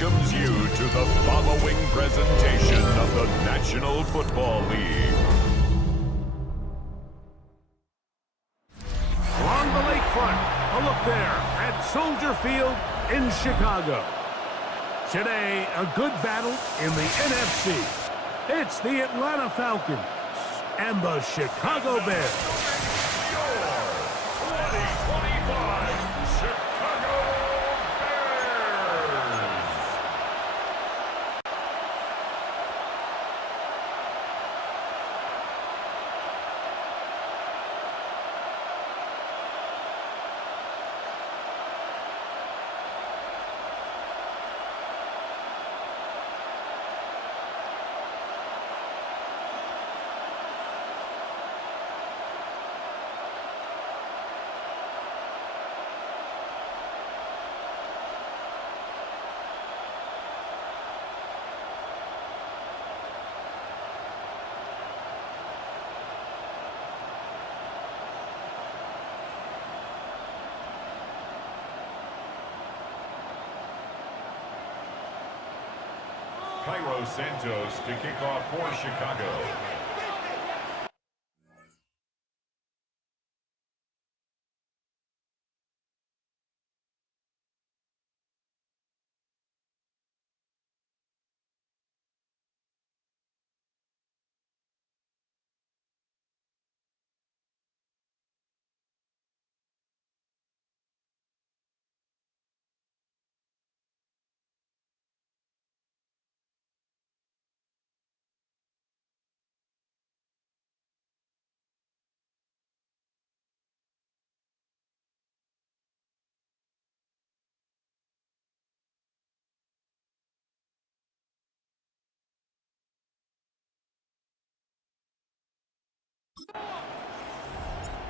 welcomes you to the following presentation of the National Football League. Along the lakefront, a look there at Soldier Field in Chicago. Today, a good battle in the NFC. It's the Atlanta Falcons and the Chicago Bears. Your 2025 Chicago Bears. Santos to kick off for Chicago.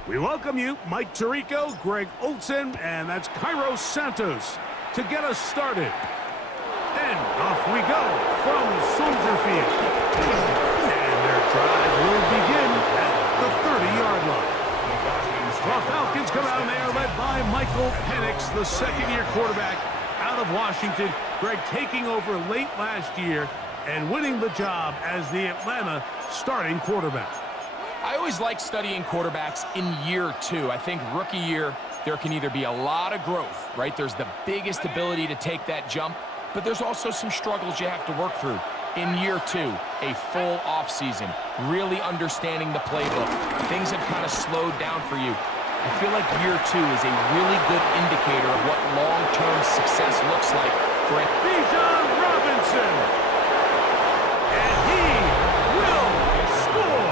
We welcome you, Mike Tirico, Greg Olson, and that's Cairo Santos to get us started. And off we go from Soldier Field. And their drive will begin at the 30-yard line. The Falcons come out and they are led by Michael Penix, the second-year quarterback out of Washington. Greg taking over late last year and winning the job as the Atlanta starting quarterback. I always like studying quarterbacks in year two. I think rookie year, there can either be a lot of growth, right? There's the biggest ability to take that jump, but there's also some struggles you have to work through. In year two, a full offseason, really understanding the playbook. Things have kind of slowed down for you. I feel like year two is a really good indicator of what long-term success looks like for Bijan Robinson. And he will score.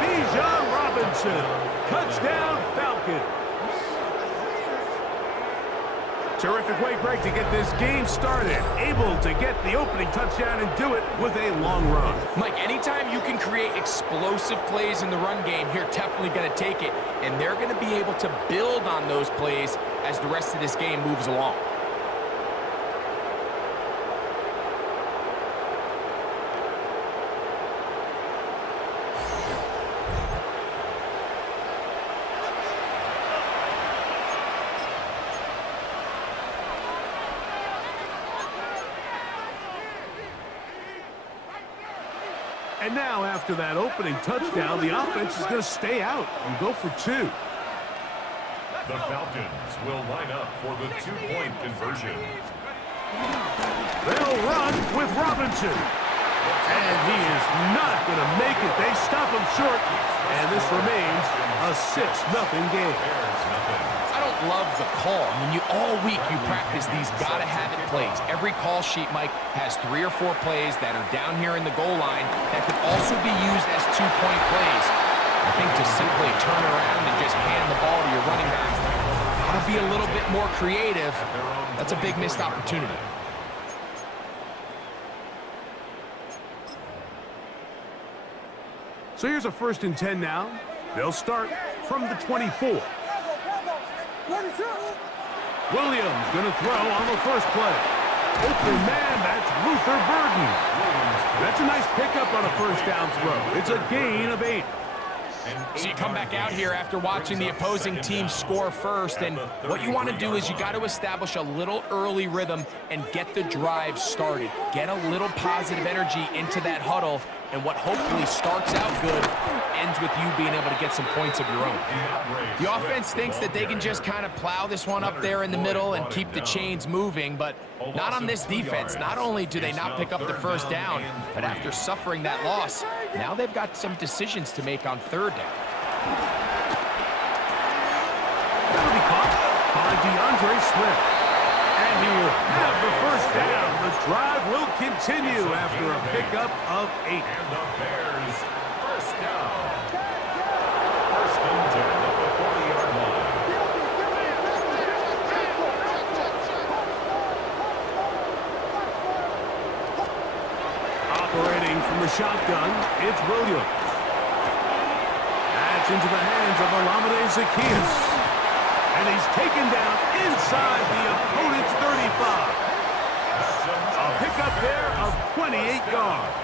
Bijan Robinson. Touchdown, Falcons. Terrific way, Greg, to get this game started. Able to get the opening touchdown and do it with a long run. Mike, anytime you can create explosive plays in the run game, you're definitely going to take it. And they're going to be able to build on those plays as the rest of this game moves along. And now, after that opening touchdown, the offense is going to stay out and go for two. The Falcons will line up for the two-point conversion. They'll run with Robinson. And he is not going to make it. They stop him short. And this remains a 6-0 game. I don't love the call. I mean, all week you practice these gotta-have-it plays. Every call sheet, Mike, has 3 or 4 plays that are down here in the goal line that could also be used as two-point plays. I think to simply turn around and just hand the ball to your running back, gotta be a little bit more creative. That's a big missed opportunity. So here's a 1st and 10 now. They'll start from the 24. Williams going to throw on the first play. Open man, that's Luther Burden. That's a nice pickup on a first down throw. It's a gain of 8. So you come back out here after watching the opposing team score first, and what you want to do is you got to establish a little early rhythm and get the drive started. Get a little positive energy into that huddle, and what hopefully starts out good ends with you being able to get some points of your own. The offense thinks that they can just kind of plow this one up there in the middle and keep the chains moving, but not on this defense. Not only do they not pick up the first down, but after suffering that loss, now they've got some decisions to make on 3rd down. That'll be caught by DeAndre Swift. And he will have the first down. The drive will continue after a pickup of 8. And the Bears, first down. 1st and 10 at the 40-yard line. Operating from the shotgun, it's Williams. That's into the hands of Olamide Zaccheaus. And he's taken down inside the opponent's 35. A pickup there of 28 yards.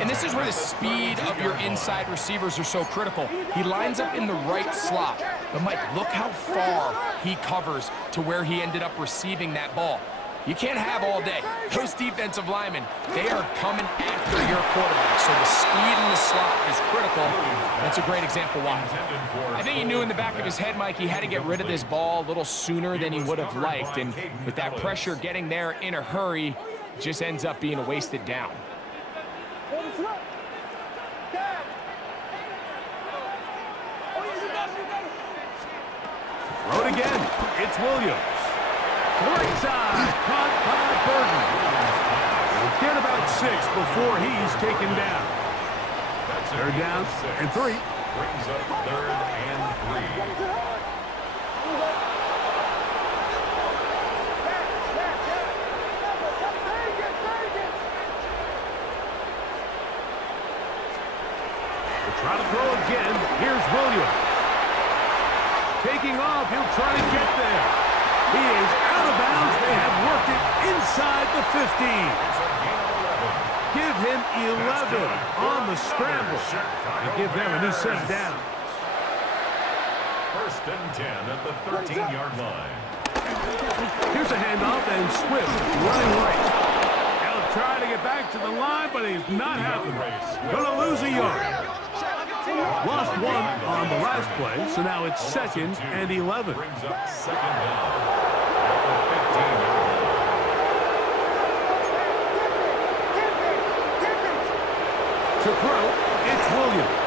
And this is where the speed of your inside receivers are so critical. He lines up in the right slot. But, Mike, look how far he covers to where he ended up receiving that ball. You can't have all day. Those defensive linemen, they are coming after your quarterback. So the speed in the slot is critical. That's a great example why. I think he knew in the back of his head, Mike, he had to get rid of this ball a little sooner than he would have liked. And with that pressure getting there in a hurry, it just ends up being a wasted down. Throw it again. It's Williams. Great side. Caught by Burton. We'll get about 6 before he's taken down. Third down and 3. Brings up 3rd and 3. Try to throw again. Here's Williams. Taking off. He'll try to get there. He is out of bounds. They have worked it inside the 15. Give him 11 on the scramble. And give them a new set of downs. 1st and 10 at the 13-yard line. Here's a handoff, and Swift running right. He'll try to get back to the line, but he's not happening. Going to lose a yard. Lost 1 on the last play, so now it's 2nd and 11. Brings up 2nd down at the 15-yard line. To throw, it's Williams.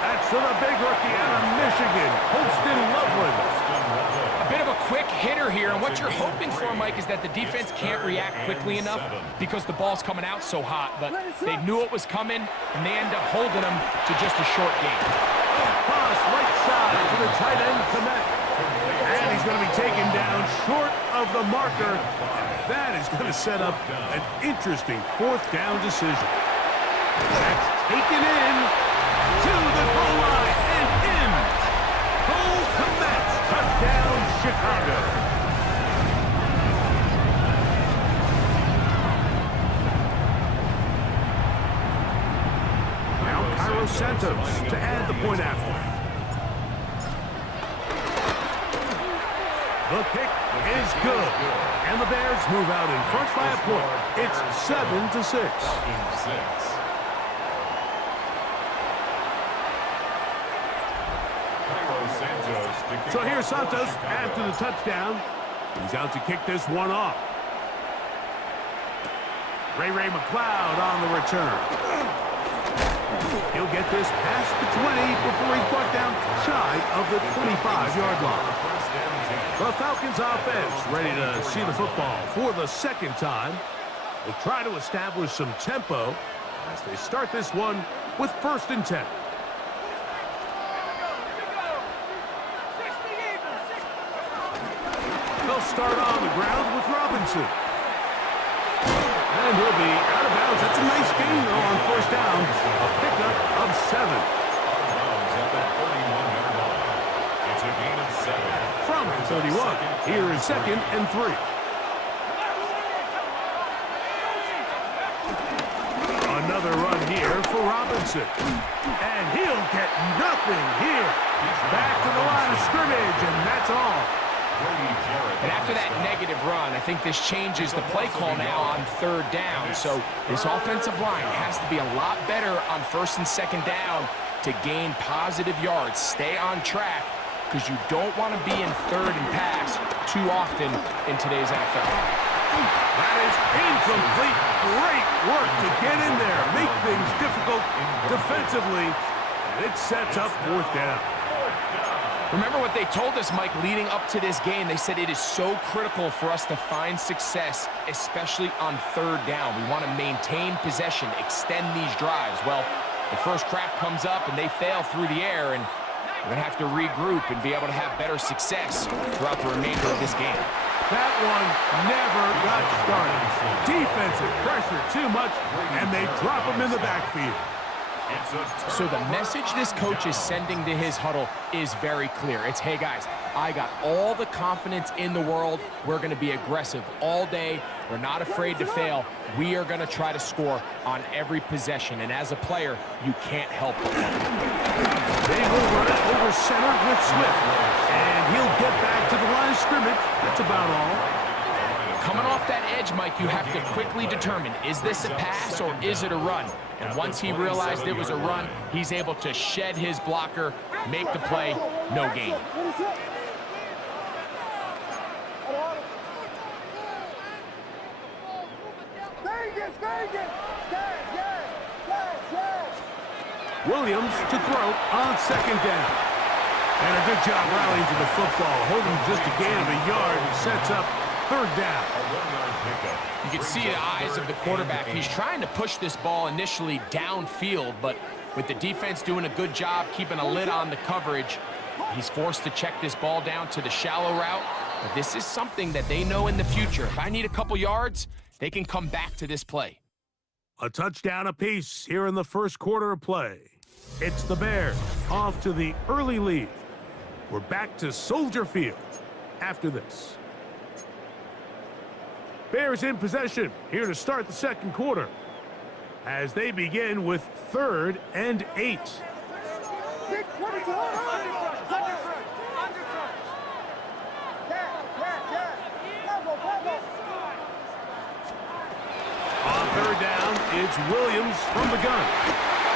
That's to the big rookie out of Michigan, Holston Loveland. A bit of a quick hitter here, and what you're hoping for, Mike, is that the defense can't react quickly enough because the ball's coming out so hot, but they knew it was coming, and they end up holding them to just a short game. Pass right side to the tight end, Cant. And he's going to be taken down short of the marker. That is going to set up an interesting 4th down decision. That's taken in to the goal line and in. Cole Cant, touchdown, Chicago. Now Cairo Santos to add the point after. The kick is good. And the Bears move out in front by a point. It's 7-6. So here's Santos after the touchdown. He's out to kick this one off. Ray McLeod on the return. He'll get this past the 20 before he's brought down shy of the 25-yard line. The Falcons offense ready to see the football for the 2nd time. They'll try to establish some tempo as they start this one with 1st and 10. They'll start on the ground with Robinson. And he'll be out of bounds. That's a nice gain, though, on 1st down. A pickup of 7. At the 31-yard line. It's a gain of 7. From 31, here is 2nd and 3. Another run here for Robinson. And he'll get nothing here. Back to the line of scrimmage, and that's all. And after that negative run, I think this changes the play call now on 3rd down. So this offensive line has to be a lot better on 1st and 2nd down to gain positive yards. Stay on track because you don't want to be in 3rd and pass too often in today's NFL. That is incomplete. Great work to get in there, make things difficult defensively. And it sets up 4th down. Remember what they told us, Mike, leading up to this game. They said it is so critical for us to find success, especially on 3rd down. We want to maintain possession, extend these drives. Well, the first crack comes up, and they fail through the air, and we're going to have to regroup and be able to have better success throughout the remainder of this game. That one never got started. Defensive pressure too much, and they drop him in the backfield. So the message this coach is sending to his huddle is very clear. It's, hey, guys, I got all the confidence in the world. We're going to be aggressive all day. We're not afraid to fail. We are going to try to score on every possession. And as a player, you can't help but win. They will run it over center with Swift. And he'll get back to the line of scrimmage. That's about all. Coming off that edge, Mike, you have to quickly determine, is this a pass or is it a run? And once he realized it was a run, he's able to shed his blocker, make the play, no gain. Williams to throw on second down. And a good job rallying to the football, holding just a gain of a yard and sets up third down. You can see the eyes of the quarterback. He's trying to push this ball initially downfield, but with the defense doing a good job keeping a lid on the coverage, he's forced to check this ball down to the shallow route. But this is something that they know in the future. If I need a couple yards, they can come back to this play. A touchdown apiece here in the first quarter of play. It's the Bears off to the early lead. We're back to Soldier Field after this. Bears in possession here to start the second quarter as they begin with 3rd and 8. On 3rd down, it's Williams from the gun.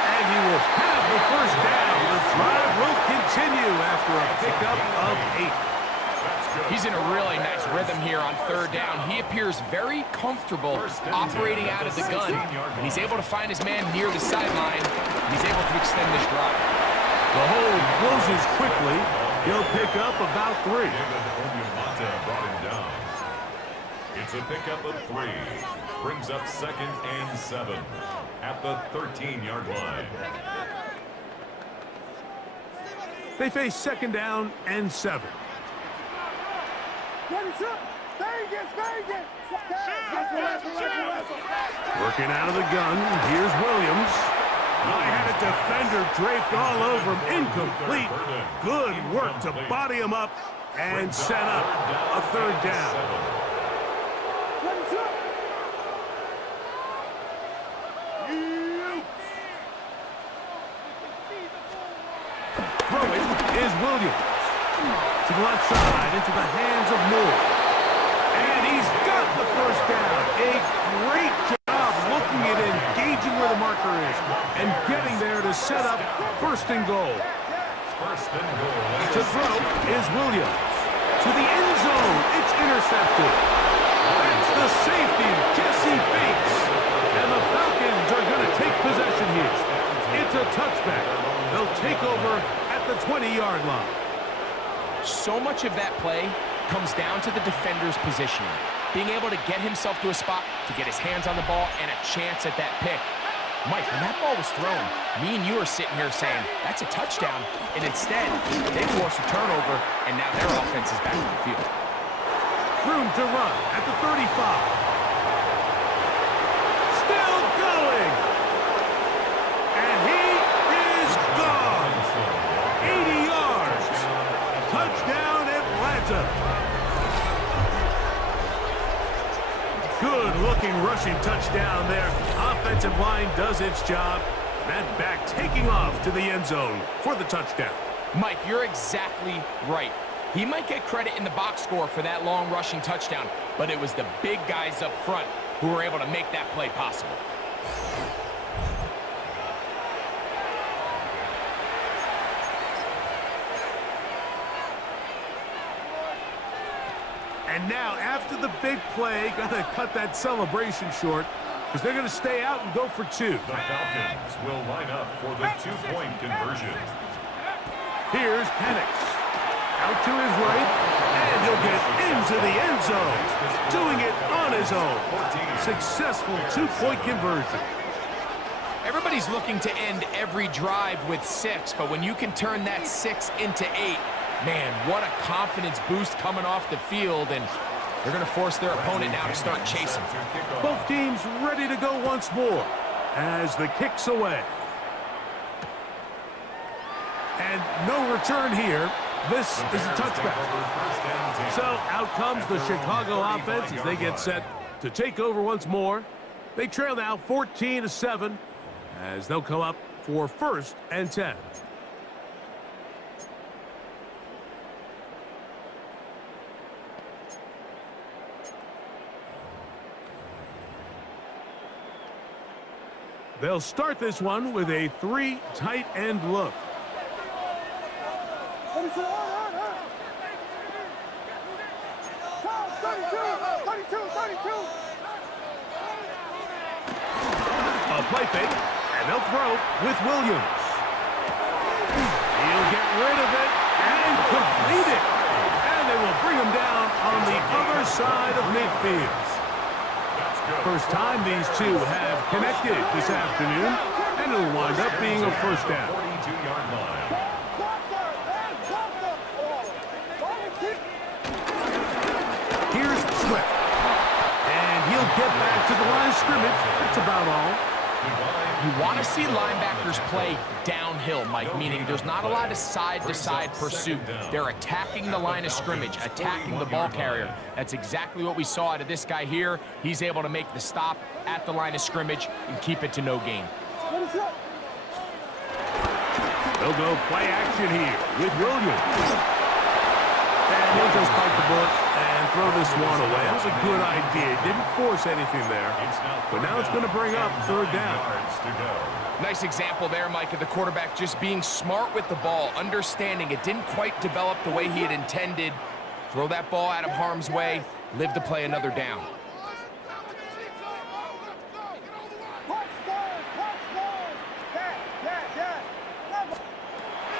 And he will have the first down. The drive will continue after a pickup of 8. He's in a really nice rhythm here on 3rd down. He appears very comfortable operating out of the gun, and he's able to find his man near the sideline, and he's able to extend this drive. The hold closes quickly. He'll pick up about 3. It's a pickup of 3. Brings up 2nd and 7 at the 13-yard line. They face 2nd down and 7. Working out of the gun, here's Williams. I had a defender draped all over him, incomplete. Good work to body him up and set up a 3rd down. Throwing is Williams. To the left side, into the hands of Moore. And he's got the first down. A great job looking at engaging where the marker is and getting there to set up 1st and goal. To throw is Williams. To the end zone, it's intercepted. That's the safety, Jesse Bates. And the Falcons are going to take possession here. It's a touchback. They'll take over at the 20-yard line. So much of that play comes down to the defender's positioning. Being able to get himself to a spot, to get his hands on the ball, and a chance at that pick. Mike, when that ball was thrown, me and you are sitting here saying, that's a touchdown. And instead, they force a turnover, and now their offense is back on the field. Room to run at the 35. Still going. And he is gone. 80 yards. Touchdown, Atlanta. Good-looking rushing touchdown there. Offensive line does its job. That back taking off to the end zone for the touchdown. Mike, you're exactly right. He might get credit in the box score for that long rushing touchdown, but it was the big guys up front who were able to make that play possible. And now, after the big play, got to cut that celebration short because they're going to stay out and go for 2. The Falcons will line up for the 2-point conversion. Here's Penix. Out to his right, and he'll get into the end zone. Doing it on his own. Successful 2-point conversion. Everybody's looking to end every drive with 6, but when you can turn that 6 into 8, man, what a confidence boost coming off the field, and they're going to force their opponent now to start chasing. Both teams ready to go once more as the kick's away. And no return here. This is a touchback. So out comes the Chicago offense as they get set to take over once more. They trail now 14-7 as they'll come up for 1st and 10. They'll start this one with a 3 tight end look. A play fake, and they'll throw with Williams. He'll get rid of it and complete it. And they will bring him down on the other side of midfield. First time these two have connected this afternoon, and it'll wind up being a first down. 42-yard line. Here's Swift. And he'll get back to the line of scrimmage. That's about all. You want to see linebackers play downhill, Mike, meaning there's not a lot of side-to-side pursuit. They're attacking the line of scrimmage, attacking the ball carrier. That's exactly what we saw out of this guy here. He's able to make the stop at the line of scrimmage and keep it to no gain. They'll go play action here with Williams. And he'll just bite the bullet and throw this one away. That was a good idea. Didn't force anything there. But now it's going to bring up third down. Nice example there, Mike, of the quarterback just being smart with the ball, understanding it didn't quite develop the way he had intended. Throw that ball out of harm's way, live to play another down.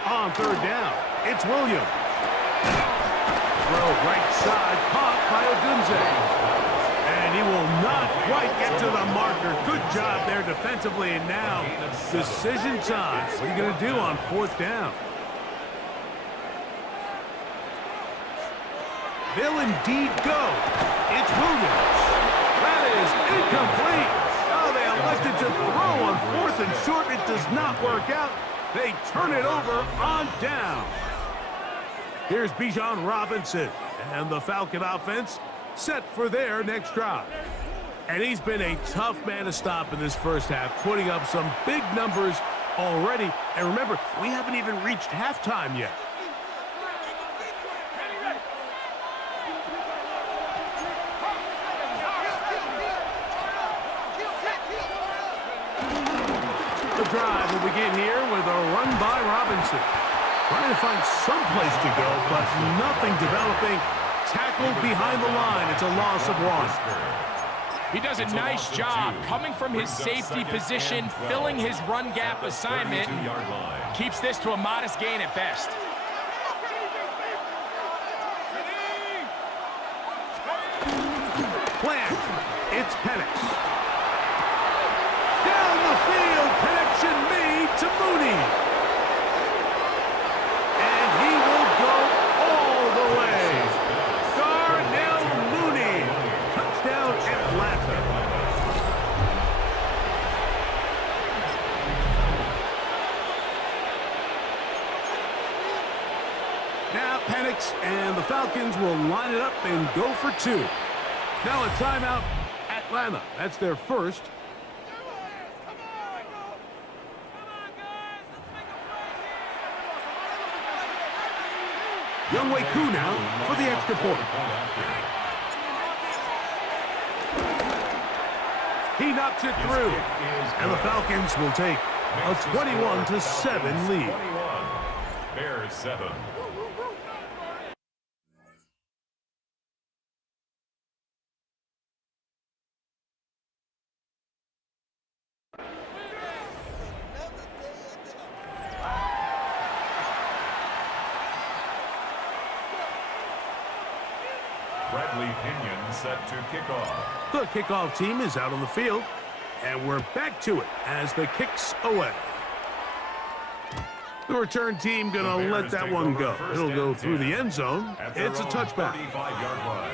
On third down, it's Williams. Throw right side, caught by Odunze. And he will not quite get to the marker. Good job there defensively, and now decision time. What are you going to do on fourth down? They'll indeed go. It's Williams. That is incomplete. Oh, they elected to throw on fourth and short. It does not work out. They turn it over on down. Here's Bijan Robinson, and the Falcon offense set for their next drive. And he's been a tough man to stop in this first half, putting up some big numbers already. And remember, we haven't even reached halftime yet. The drive will begin here with a run by Robinson. Trying to find some place to go, but nothing developing. Tackled behind the line. It's a loss of 1. He does a nice job coming from his safety position, filling his run gap assignment. Keeps this to a modest gain at best. Plant. It's Penix. Down the field. Connection made to Mooney. And he will go all the way. Darnell Mooney. Touchdown Atlanta. Now Penix and the Falcons will line it up and go for 2. Now a timeout, Atlanta. That's their first. Younghoe Koo now for the extra point. He knocks it through. And the Falcons will take a 21-7 lead. Bears 7. Bradley Pinion set to kick off. The kickoff team is out on the field, and we're back to it as the kick's away. The return team gonna let that one go. It'll go through the end zone. It's a touchback.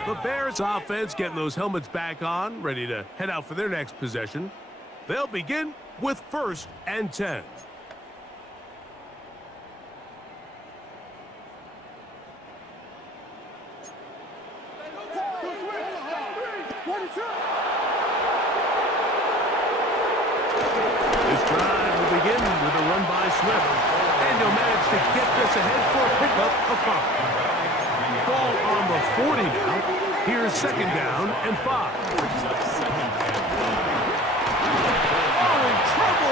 The Bears offense getting those helmets back on, ready to head out for their next possession. They'll begin with 1st and 10. This drive will begin with a run by Swift. And he'll manage to get this ahead for a pickup of 5. Ball on the 40 now. Here's 2nd down and 5. Oh, in trouble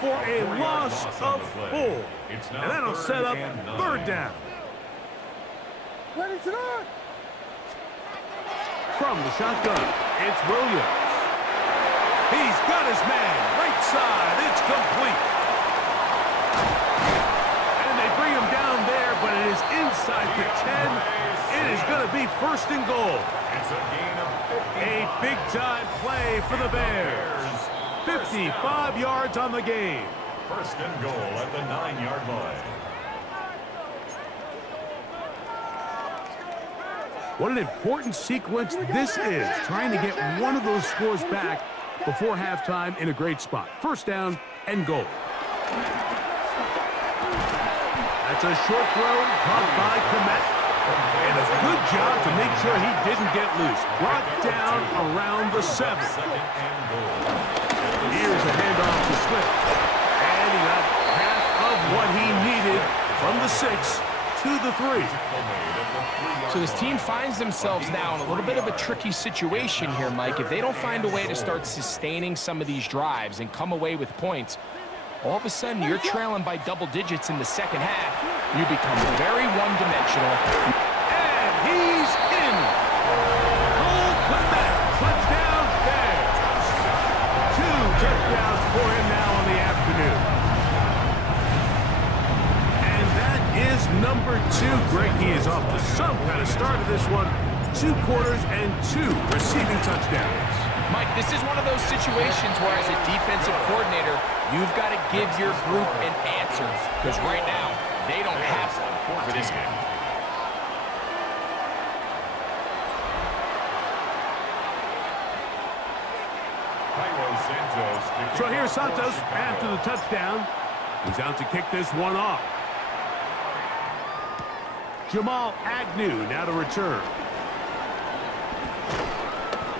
for a loss of 4. And that'll set up 3rd down. From the shotgun, it's Williams. He's got his man, right side, it's complete. And they bring him down there, but it is inside the 10. It is going to be 1st and goal. It's a gain of 50. A big-time play for the Bears. 55 yards on the game. 1st and goal at the 9-yard line. What an important sequence this is, trying to get one of those scores back before halftime in a great spot. 1st down and goal. That's a short throw caught by Cant. And a good job to make sure he didn't get loose. Brought down around the 7. Here's a handoff to Swift. And he got half of what he needed from the 6 to the 3. So this team finds themselves now in a little bit of a tricky situation here, Mike. If they don't find a way to start sustaining some of these drives and come away with points, all of a sudden you're trailing by double digits in the 2nd half. You become very one-dimensional. And he's in. Cole Clement, touchdown Bears. 2 touchdowns for him now in the afternoon. And that is number 2. Greg, he is off to some kind of start of this one. 2 quarters and 2 receiving touchdowns. Mike, this is one of those situations where as a defensive coordinator, you've got to give your group an answer. Because right now, they don't have one for this game. So here's Santos after the touchdown. He's out to kick this one off. Jamal Agnew now to return.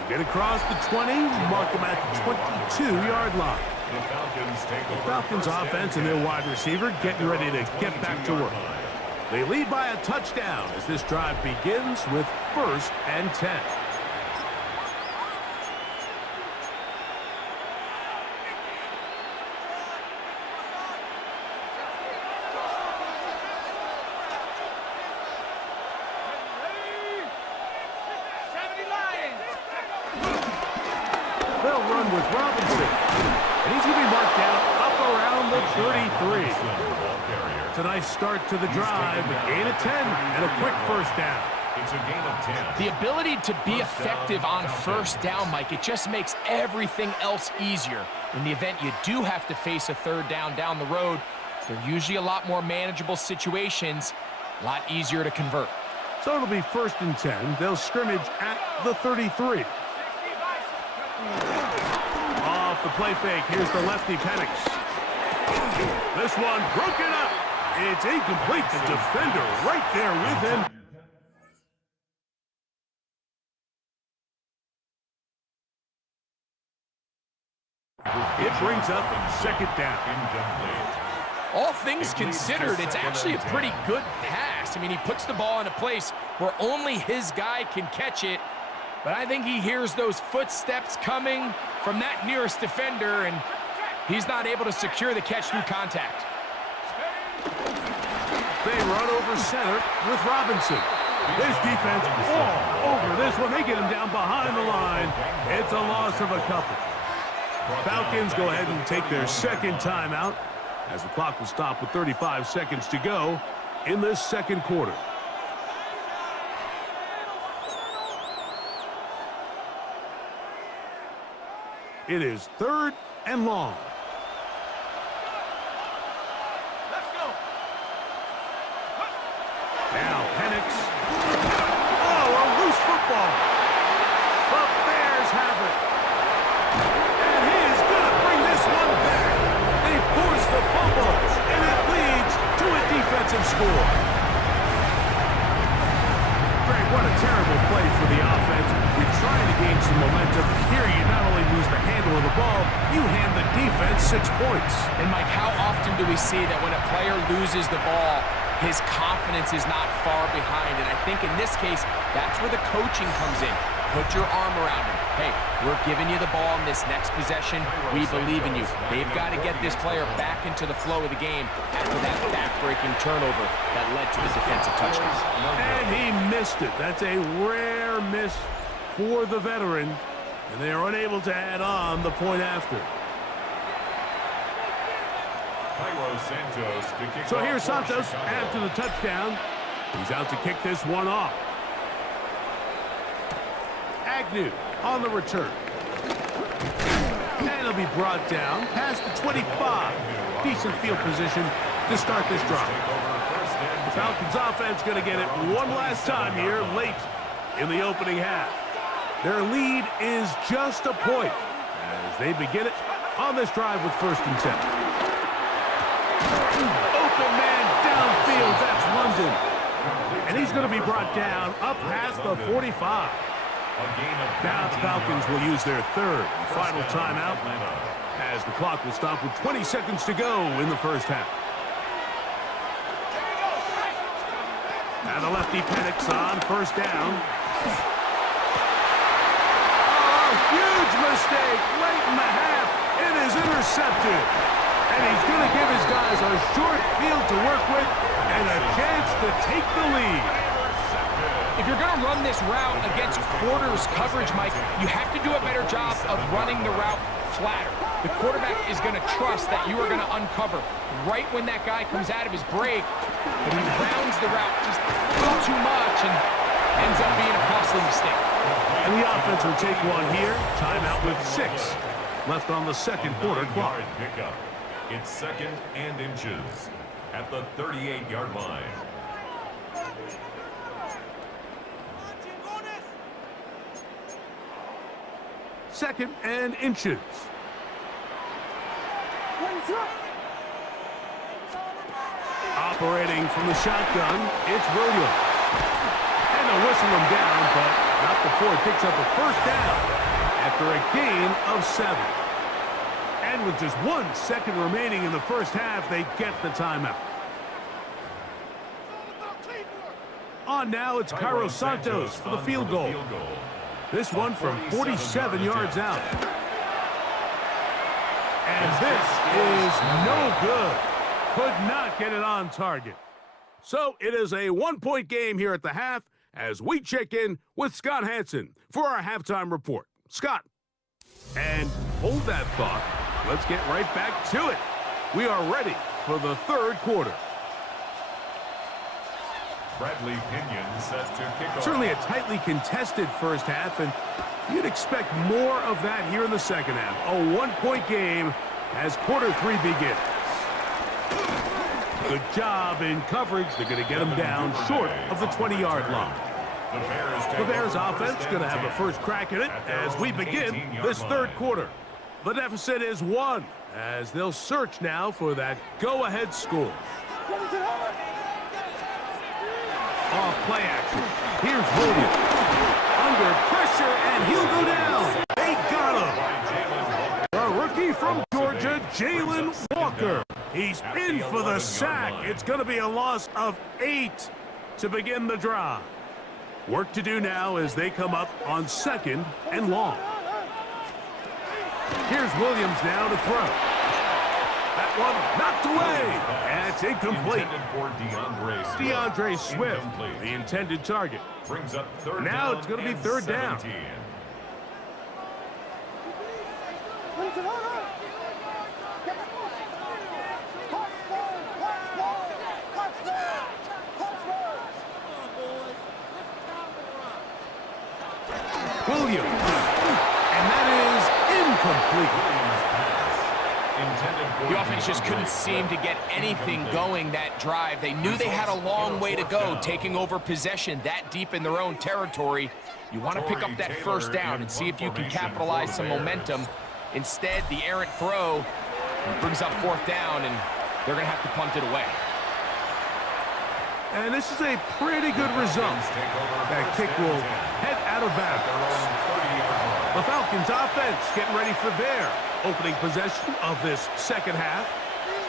Get across the 20, mark him at the 22-yard line. The Falcons offense and their wide receiver getting ready to get back to work. They lead by a touchdown as this drive begins with 1st and 10. They'll run with Robinson. And he's going to be marked down up around the 33. It's a nice start to the drive. A gain of 10 and a quick 1st down. It's a gain of 10. The ability to be effective on 1st down, Mike, it just makes everything else easier. In the event you do have to face a 3rd down the road, they're usually a lot more manageable situations, a lot easier to convert. So it'll be 1st and 10. They'll scrimmage at the 33. Off the play fake, here's the lefty Penix. This one broken up. It's incomplete. The defender right there with him. It brings up 2nd down. All things considered, it's actually a pretty good pass. I mean, he puts the ball in a place where only his guy can catch it. But I think he hears those footsteps coming from that nearest defender, and he's not able to secure the catch through contact. They run over center with Robinson. This defense all over this one. They get him down behind the line. It's a loss of a couple. Falcons go ahead and take their 2nd timeout as the clock will stop with 35 seconds to go in this 2nd quarter. It is 3rd and long. Let's go. Now Penix. Oh, a loose football. The Bears have it. And he is going to bring this one back. They force the fumble, and it leads to a defensive score. Greg, what a terrible play for the offense. You're trying to gain some momentum. Here you not only lose the handle of the ball, you hand the defense 6 points. And Mike, how often do we see that when a player loses the ball, his confidence is not far behind? And I think in this case, that's where the coaching comes in. Put your arm around him. Hey, we're giving you the ball in this next possession. We believe in you. They've got to get this player back into the flow of the game after that back-breaking turnover that led to the defensive touchdown. And he missed it. That's a rare miss for the veteran, and they are unable to add on the point after. So here's Santos after the touchdown. He's out to kick this one off. Agnew on the return. And he'll be brought down past the 25. Decent field position to start this drive. The Falcons offense going to get it one last time here late in the opening half. Their lead is just a point as they begin it on this drive with 1st and 10. Open man downfield, that's London. And he's going to be brought down up past the 45. Now the Falcons will use their 3rd and final timeout as the clock will stop with 20 seconds to go in the first half. Now the lefty Penix on 1st down. Oh, huge mistake late in the half. It is intercepted. And he's going to give his guys a short field to work with and a chance to take the lead. If you're going to run this route against quarters coverage, Mike, you have to do a better job of running the route flatter. The quarterback is going to trust that you are going to uncover right when that guy comes out of his break, but he rounds the route just a little too much and ends up being a costly mistake. And the offense will take one here. Timeout with 6 left on the second quarter clock. Pickup. It's 2nd and inches at the 38-yard line. Second and inches. Operating from the shotgun, it's Williams. And they'll whistle him down, but not before he picks up a 1st down after a gain of 7. And with just 1 second remaining in the first half, they get the timeout. On now, it's Cairo Santos for the field goal. This one from 47 yards out. And this is no good. Could not get it on target. So it is a 1-point game here at the half as we check in with Scott Hansen for our halftime report. Scott. And hold that thought. Let's get right back to it. We are ready for the 3rd quarter. Bradley Pinion set to kick off. Certainly a tightly contested first half, and you'd expect more of that here in the second half. A 1-point game as quarter 3 begins. Good job in coverage. They're going to get them down short of the 20-yard line. The Bears offense going to have a first crack at it as we begin this 3rd quarter. The deficit is 1 as they'll search now for that go-ahead score. Off play action. Here's Williams. Under pressure, and he'll go down. They got him. The rookie from Georgia, Jalen Walker. He's in for the sack. It's going to be a loss of 8 to begin the drive. Work to do now as they come up on 2nd and long. Here's Williams now to throw. That one knocked away. And it's incomplete. DeAndre Swift, the intended target. Brings up 3rd Now down it's going to be and 3rd down. 17. Williams. And that is incomplete. The offense just couldn't seem to get anything going that drive. They knew they had a long way to go, taking over possession that deep in their own territory. You want to pick up that 1st down and see if you can capitalize some momentum. Instead, the errant throw brings up 4th down, and they're going to have to punt it away. And this is a pretty good result. That kick will head out of bounds. The Falcons offense getting ready for their opening possession of this second half.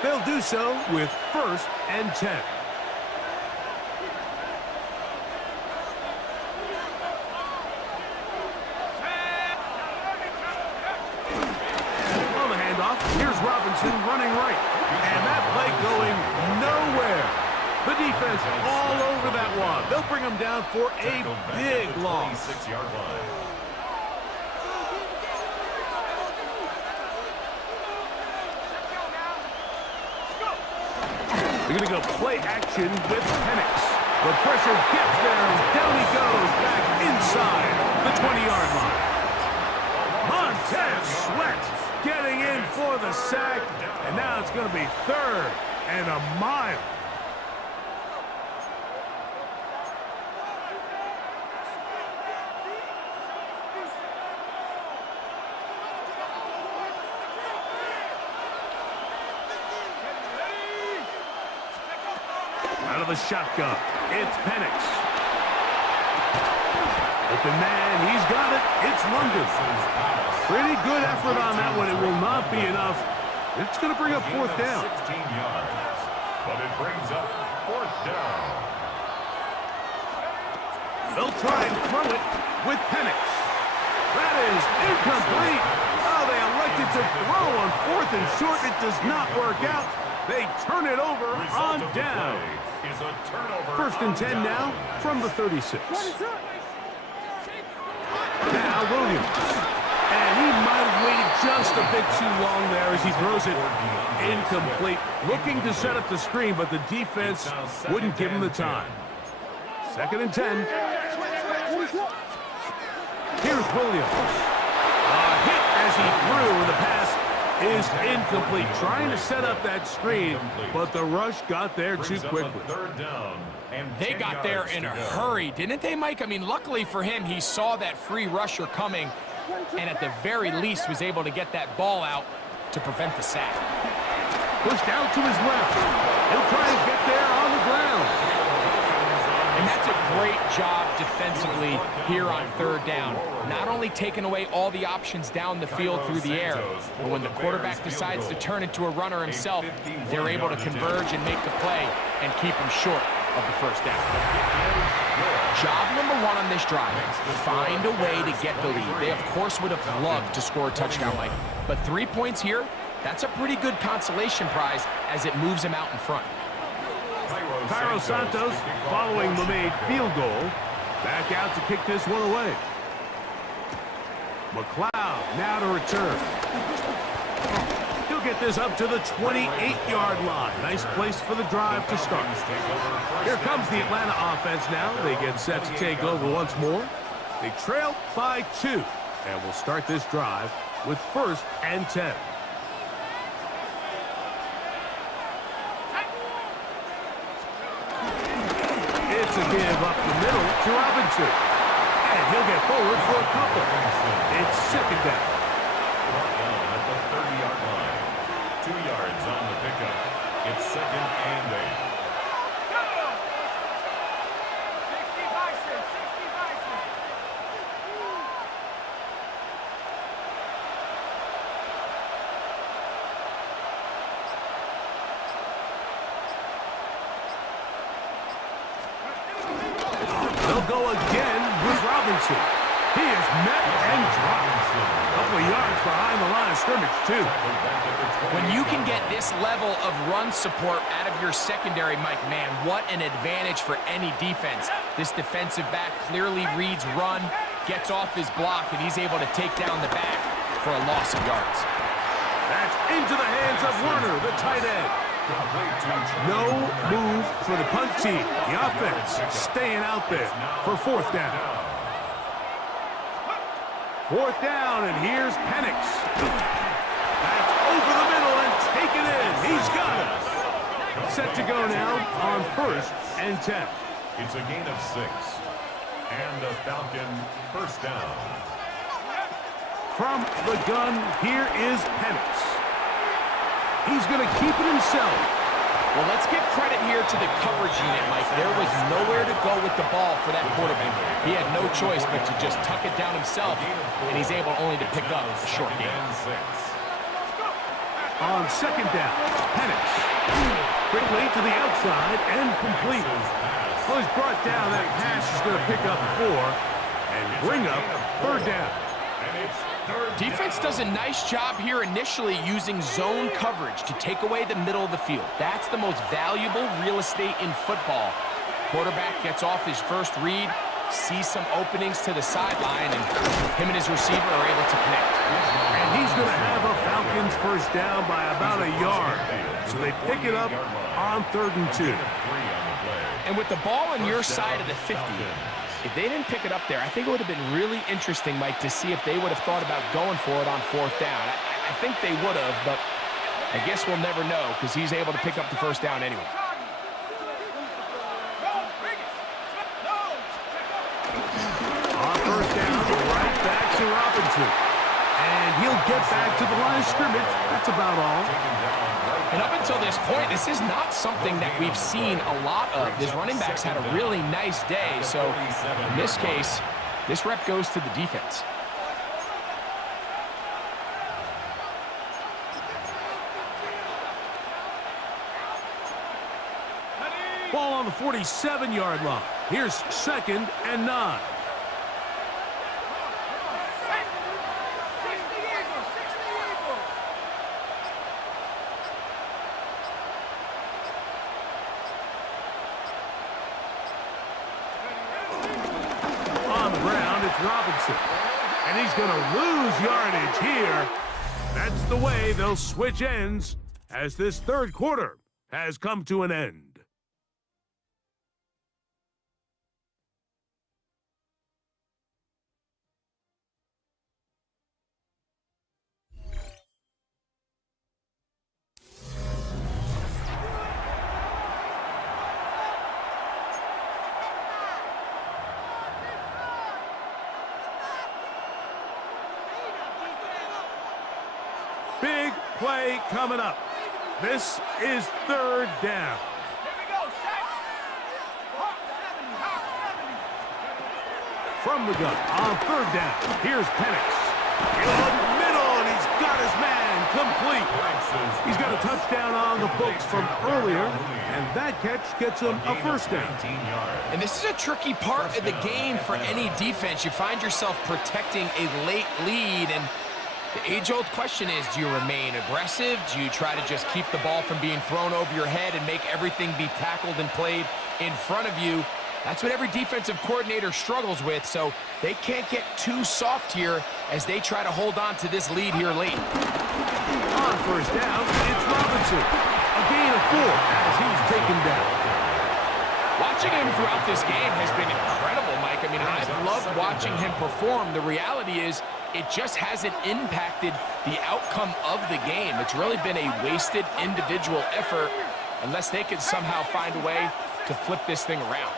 They'll do so with 1st and 10. On the handoff, here's Robinson running right. And that play going nowhere. The defense all over that one. They'll bring him down for a big loss. 26-yard line. They're going to go play action with Penix. The pressure gets there, and down he goes back inside the 20-yard line. Montez Sweat getting in for the sack, and now it's going to be 3rd and a mile. Out of the shotgun, it's Penix. Open man, he's got it. It's London. Pretty good effort on that one. It will not be enough. It's going to bring up 4th down. 16 yards, but it brings up 4th down. They'll try and throw it with Penix. That is incomplete. Oh, they elected to throw on 4th and short. It does not work out. They turn it over on down. Is a turnover. 1st and 10 now from the 36. Now Williams. And he might have waited just a bit too long there as he throws it incomplete. Looking to set up the screen, but the defense wouldn't give him the time. 2nd and 10. Here's Williams. A hit as he threw, and the pass is incomplete. Trying to set up that screen, but the rush got there too quickly. 3rd down. And They got there in a hurry, didn't they, Mike? I mean, luckily for him, he saw that free rusher coming and at the very least was able to get that ball out to prevent the sack. Pushed out to his left. He'll try and get there on the ground. And that's a great job defensively here on 3rd down. Not only taking away all the options down the field through the air, but when the quarterback decides to turn into a runner himself, they're able to converge and make the play and keep him short of the 1st down. Job number 1 on this drive, find a way to get the lead. They, of course, would have loved to score a touchdown, Mike. But 3 points here, that's a pretty good consolation prize as it moves him out in front. Cairo Santos following the made field goal. Back out to kick this one away. McLeod now to return. He'll get this up to the 28-yard line. Nice place for the drive to start. Here comes the Atlanta offense now. They get set to take over once more. They trail by 2. And we'll start this drive with 1st and 10. It's a give up the middle to Robinson. And he'll get forward for a couple. It's 2nd down. At the 30-yard line. 2 yards on the pickup. It's 2nd and 8. They'll go again with Robinson. He is met and dropped. A couple of yards behind the line of scrimmage, too. When you can get this level of run support out of your secondary, Mike, man, what an advantage for any defense. This defensive back clearly reads run, gets off his block, and he's able to take down the back for a loss of yards. That's into the hands of Warner, the tight end. No move for the punt team. The offense staying out there for 4th down. 4th down, and here's Penix. That's over the middle and taken in. He's got it. Set to go now on 1st and 10. It's a gain of 6. And a Falcon 1st down. From the gun, here is Penix. He's going to keep it himself. Well, let's give credit here to the coverage unit, Mike. There was nowhere to go with the ball for that quarterback. He had no choice but to just tuck it down himself, and he's able only to pick up a short gain. On 2nd down, Penix. Quickly to the outside and complete. Well, he's brought down. That pass is going to pick up 4 and bring up 3rd down. Defense does a nice job here initially using zone coverage to take away the middle of the field. That's the most valuable real estate in football. Quarterback gets off his first read, sees some openings to the sideline, and him and his receiver are able to connect. And he's going to have a Falcons first down by about a yard. So they pick it up on 3rd and 2. And with the ball on your side of the 50, if they didn't pick it up there, I think it would have been really interesting, Mike, to see if they would have thought about going for it on 4th down. I think they would have, but I guess we'll never know because he's able to pick up the first down anyway. On 1st down, right back to Robinson. And he'll get back to the line of scrimmage. That's about all. And up until this point, this is not something that we've seen a lot of. This running back's had a really nice day, so in this case, this rep goes to the defense. Ball on the 47-yard line. Here's 2nd and 9. Robinson, and he's going to lose yardage here. That's the way they'll switch ends as this 3rd quarter has come to an end. Big play coming up. This is 3rd down. From the gun on 3rd down. Here's Penix. In the middle, and he's got his man complete. He's got a touchdown on the books from earlier, and that catch gets him a first down. And this is a tricky part of the game for any defense. You find yourself protecting a late lead, and the age-old question is, do you remain aggressive? Do you try to just keep the ball from being thrown over your head and make everything be tackled and played in front of you? That's what every defensive coordinator struggles with, so they can't get too soft here as they try to hold on to this lead here late. On 1st down, it's Robinson. A gain of 4 as he's taken down. Watching him throughout this game has been incredible, Mike. I mean, I've loved watching him perform. The reality is it just hasn't impacted the outcome of the game. It's really been a wasted individual effort unless they can somehow find a way to flip this thing around.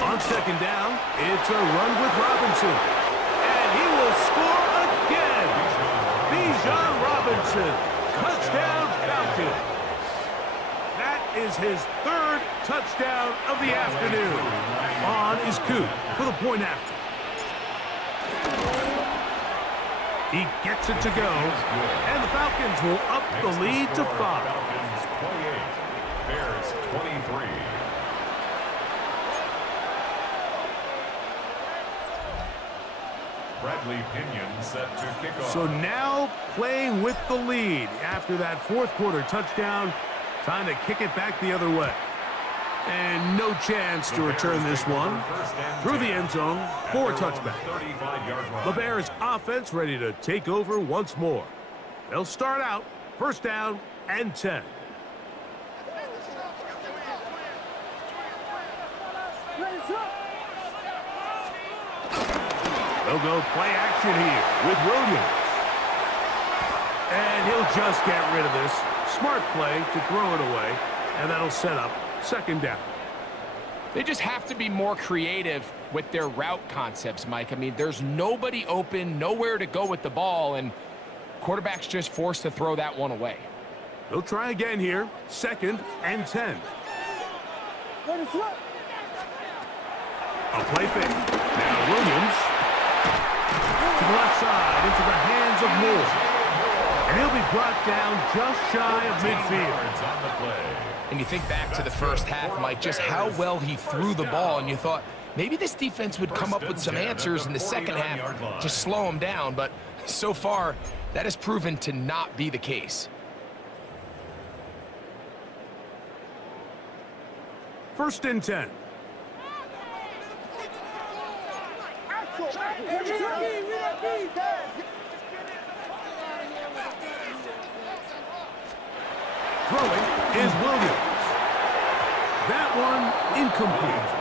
On 2nd down, it's a run with Robinson. And he will score again. Bijan Robinson, touchdown Falcons. That is his 3rd touchdown of the afternoon. On is Coop for the point after. He gets it to go, and the Falcons will up the lead to 5. Falcons 28, Bears 23. Bradley Pinion set to kick off. So now playing with the lead after that 4th quarter touchdown, time to kick it back the other way. And no chance to return this one through the end zone for a touchback. The Bears offense ready to take over once more. They'll start out 1st down and 10. They'll go play action here with Williams. And he'll just get rid of this. Smart play to throw it away, and that'll set up 2nd down. They just have to be more creative with their route concepts, Mike. I mean, there's nobody open, nowhere to go with the ball, and quarterback's just forced to throw that one away. They'll try again here, 2nd and 10. A play fake. Now Williams to the left side into the hands of Moore. And he'll be brought down just shy of midfield. On the play. And you think back to the first half, Mike, just how well he threw the ball, and you thought maybe this defense would come up with some answers in the second half to slow him down, but so far, that has proven to not be the case. First and 10. Throwing is Williams. That one incomplete.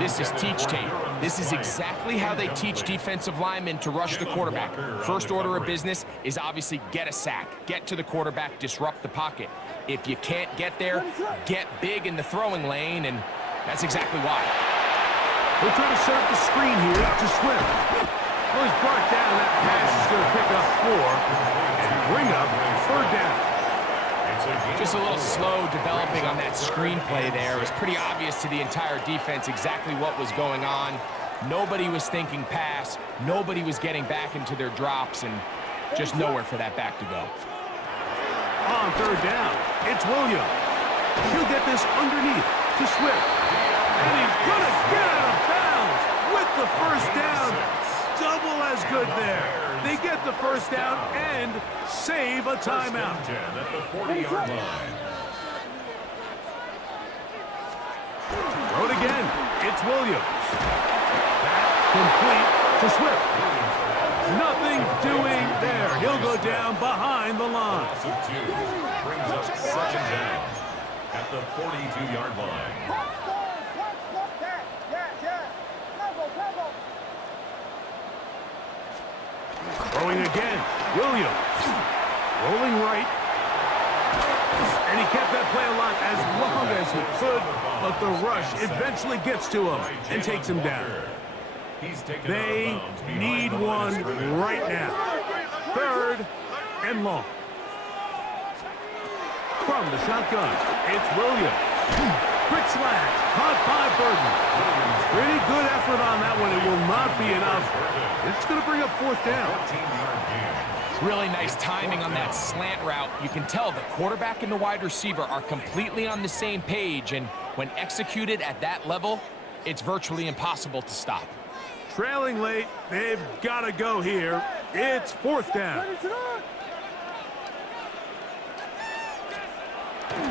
This is teach tape. This is exactly how they teach defensive linemen to rush the quarterback. First order of business is obviously get a sack, get to the quarterback, disrupt the pocket. If you can't get there, get big in the throwing lane, and that's exactly why. They'll try to set up the screen here to Swift. Well, he's brought down. That pass is going to pick up 4 and bring up third down. Just a little slow developing on that screenplay there. It was pretty obvious to the entire defense exactly what was going on. Nobody was thinking pass. Nobody was getting back into their drops, and just nowhere for that back to go. On third down, it's Williams. He'll get this underneath to Swift. And he's going to get out of bounds with the first down. Double as good there. They get the first down and save a timeout. First and 10 at the 40-yard line. Throw it again. It's Williams. That complete to Swift. Nothing doing there. He'll go down behind the line. Loss of 2 brings up second down at the 42-yard line. Throwing again. Williams. Rolling right. And he kept that play alive as long as he could, but the rush eventually gets to him and takes him down. They need one right now. Third and long. From the shotgun, it's Williams. Quick slash, caught by Burton. Pretty good effort on that one. It will not be enough. It's going to bring up fourth down. Really nice timing on that slant route. You can tell the quarterback and the wide receiver are completely on the same page, and when executed at that level, it's virtually impossible to stop. Trailing late, they've got to go here. It's fourth down.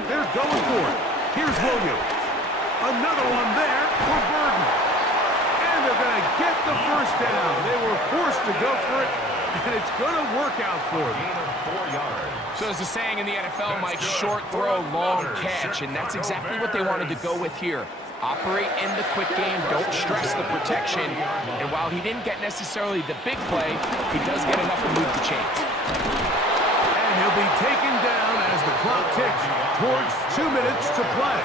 They're going for it. Here's Williams. Another one there for Burton. And they're going to get the first down. They were forced to go for it, and it's going to work out for them. 4 yards. So as the saying in the NFL, Mike, short throw, long catch, and that's exactly what they wanted to go with here. Operate in the quick game, don't stress the protection, and while he didn't get necessarily the big play, he does get enough to move the chains. And he'll be taken down as the clock ticks towards 2 minutes to play.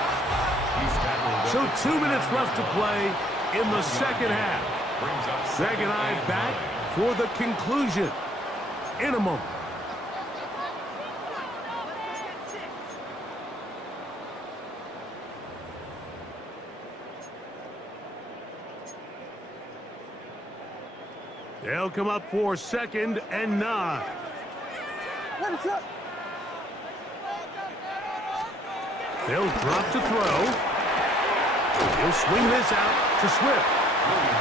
So 2 minutes left to play in the second half. Greg and I back for the conclusion in a moment. They'll come up for second and 9. They'll drop to throw. He'll swing this out to Swift.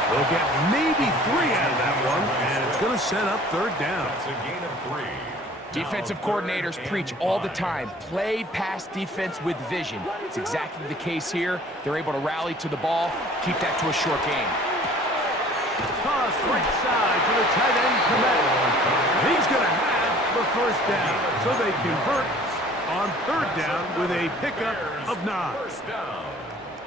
They'll get maybe 3 out of that one, and it's going to set up third down. That's a gain of 3. Defensive coordinators preach all the time, play pass defense with vision. It's exactly the case here. They're able to rally to the ball, keep that to a short game. Toss right side to the tight end Cant. He's going to have the first down. So they convert on third down with a pickup of 9. First down.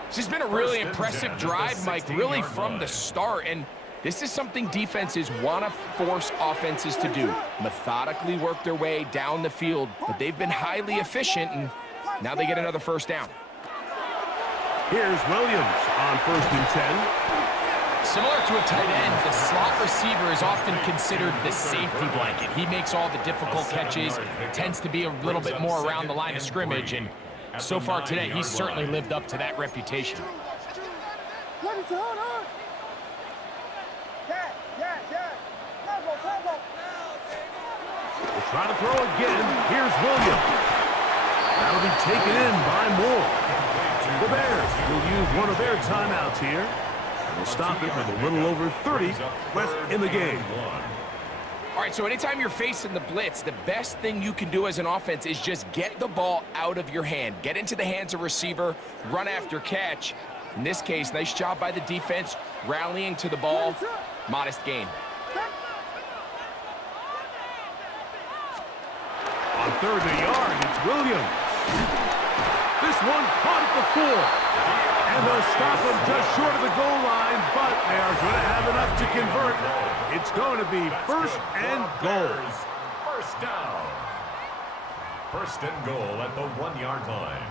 This has been a really impressive drive, Mike, really from the start. And this is something defenses want to force offenses to do. Methodically work their way down the field, but they've been highly efficient, and now they get another first down. Here's Williams on first and 10. Similar to a tight end, the slot receiver is often considered the safety blanket. He makes all the difficult catches, tends to be a little bit more around the line of scrimmage, and so far today, he's certainly lived up to that reputation. We'll try to throw again. Here's Williams. That'll be taken in by Moore. The Bears will use one of their timeouts here. And we'll stop it with a little over 30 left in the game. All right, so anytime you're facing the blitz, the best thing you can do as an offense is just get the ball out of your hand. Get into the hands of receiver, run after catch. In this case, nice job by the defense, rallying to the ball. Modest gain. On third and yard, it's Williams. This one caught at the 4. And they'll stop him just short of the goal line, but they are going to have enough to convert. It's going to be first and goal. First down. First and goal at the 1-yard line.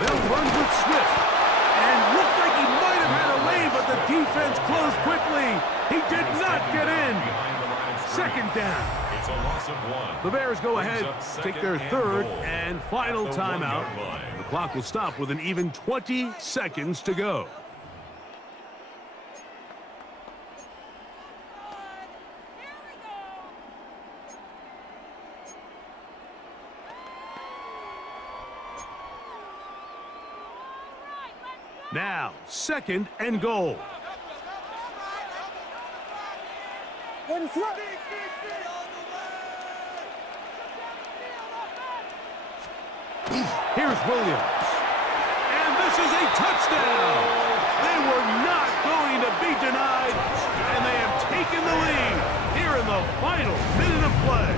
They'll run with Swift. And looked like he might have had a lane, but the defense closed quickly. He did not get in. Second down. It's a loss of 1. The Bears go ahead, take their third and final The timeout. 1-yard line. The clock will stop with an even 20 seconds to go. Now, second and goal. Here's Williams. And this is a touchdown. They were not going to be denied, and they have taken the lead here in the final minute of play.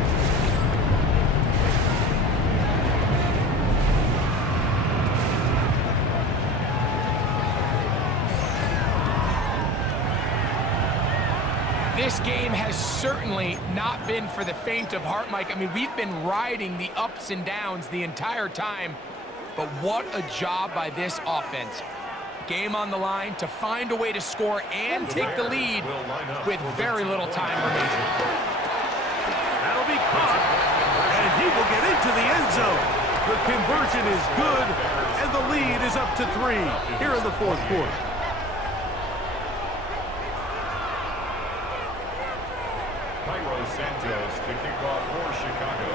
This game has certainly not been for the faint of heart, Mike. I mean, we've been riding the ups and downs the entire time, but what a job by this offense. Game on the line to find a way to score and take the lead with very little time remaining. That'll be caught, and he will get into the end zone. The conversion is good, and the lead is up to 3 here in the fourth quarter. Santos to kick off for Chicago.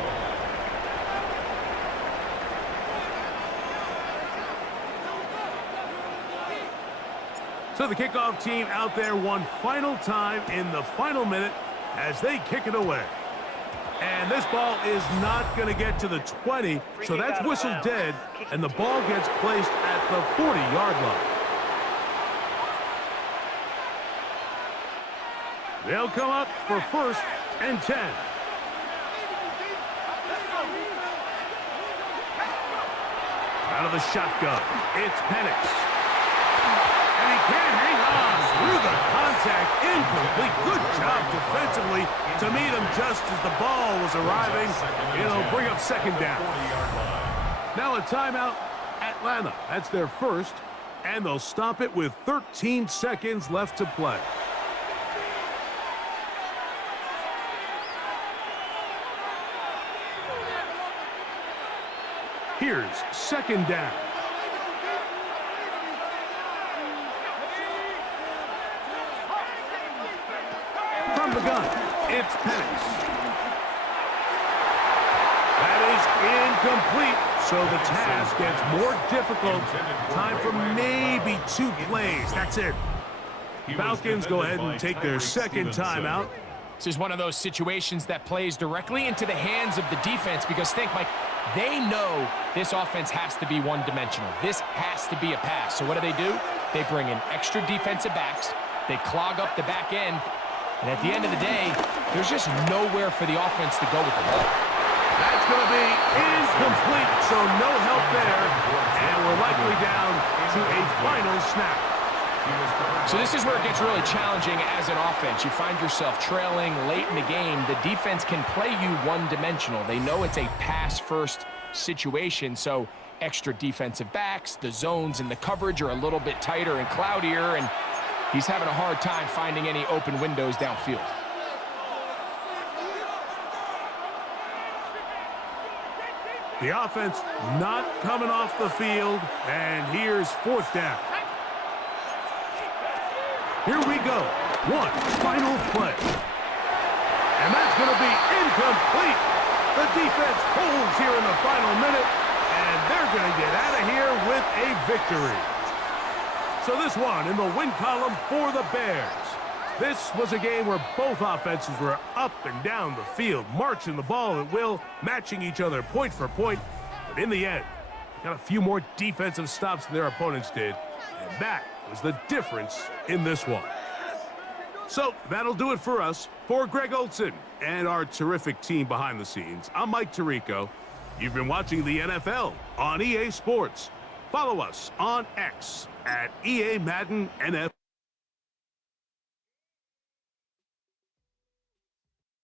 So the kickoff team out there one final time in the final minute as they kick it away. And this ball is not going to get to the 20, so that's whistled dead, and the ball gets placed at the 40-yard line. They'll come up for first and 10. Out of the shotgun, it's Penix. And he can't hang on through the contact. Incomplete. Good job defensively to meet him just as the ball was arriving. It'll bring up second down. Now a timeout, Atlanta. That's their first, and they'll stop it with 13 seconds left to play. Here's second down. From the gun, it's Penix. That is incomplete, so the task gets more difficult. Time for maybe 2 plays. That's it. Falcons go ahead and take their second timeout. This is one of those situations that plays directly into the hands of the defense because think, Mike, they know this offense has to be one-dimensional. This has to be a pass. So what do? They bring in extra defensive backs. They clog up the back end. And at the end of the day, there's just nowhere for the offense to go with the ball. That's going to be incomplete, so no help there. And we're likely down to a final snap. So this is where it gets really challenging as an offense. You find yourself trailing late in the game. The defense can play you one-dimensional. They know it's a pass-first situation, so extra defensive backs, the zones and the coverage are a little bit tighter and cloudier, and he's having a hard time finding any open windows downfield. The offense not coming off the field, and here's fourth down. Here we go. One final play. And that's going to be incomplete. The defense holds here in the final minute, and they're going to get out of here with a victory. So this one in the win column for the Bears. This was a game where both offenses were up and down the field, marching the ball at will, matching each other point for point. But in the end, got a few more defensive stops than their opponents did, and that was the difference in this one. So that'll do it for us. For Greg Olson and our terrific team behind the scenes, I'm Mike Tirico. You've been watching the NFL on EA Sports. Follow us on X at EA Madden NFL.